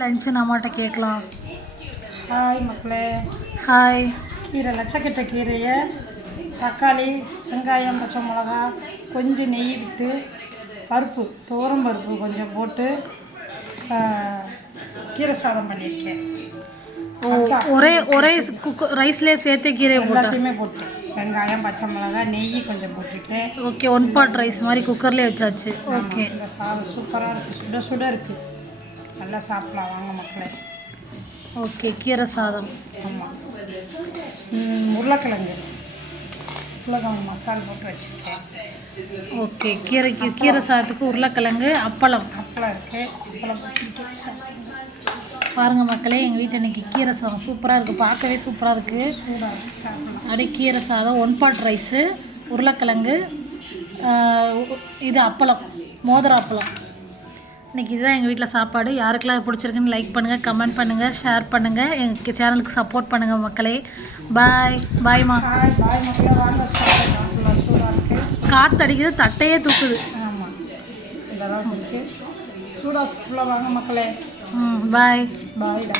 Lunch நம்மகிட்ட கேட்கலாம். Hi மக்களே. ஹாய். கீரை லட்சக்கட்டை கீரையை தக்காளி வெங்காயம் பச்சை மிளகா கொஞ்சம் நெய் விட்டு பருப்பு துவரம் பருப்பு கொஞ்சம் போட்டு கீரை சாதம் பண்ணியிருக்கேன். ஒரே ரைஸ்லேயே சேர்த்து கீரை எல்லாத்தையுமே போட்டு வெங்காயம் பச்சை மிளகா நெய் கொஞ்சம் போட்டிருக்கேன். ஓகே, 1 part ரைஸ் மாதிரி குக்கர்லேயே வச்சாச்சு. ஓகே, இந்த சாதம் சூப்பராக இருக்குது, சுட சுட இருக்குது, நல்லா சாப்பிடலாம் வாங்க மக்களே. ஓகே, கீரை சாதம். ஆமாம், உருளைக்கிழங்கு மசாலா போட்டு வச்சுருக்கேன். ஓகே, கீரை சாதத்துக்கு உருளைக்கிழங்கு அப்பளம் இருக்குது. அப்பளம் வச்சுருக்கேன். பாருங்கள் மக்களே, எங்கள் வீட்டில் இன்றைக்கி கீரை சாதம் சூப்பராக இருக்குது, பார்க்கவே சூப்பராக இருக்குது. அப்படியே கீரை சாதம் 1 part ரைஸு, உருளைக்கிழங்கு, இது அப்பளம், மோதிர அப்பளம். இன்றைக்கி இதுதான் எங்கள் வீட்டில் சாப்பாடு. யாருக்கெல்லாம் பிடிச்சிருக்குன்னு லைக் பண்ணுங்கள், கமெண்ட் பண்ணுங்கள், ஷேர் பண்ணுங்கள், எங்கள் சேனலுக்கு சப்போர்ட் பண்ணுங்கள் மக்களே. பாய் பாய்மா. பாய் மக்களே, வாங்க காற்று அடிக்குது, தட்டையே தூக்குது. ஆமாம், இதெல்லாம் இருக்குது, சூடாக வாங்க மக்களே. பாய் பாய்டா.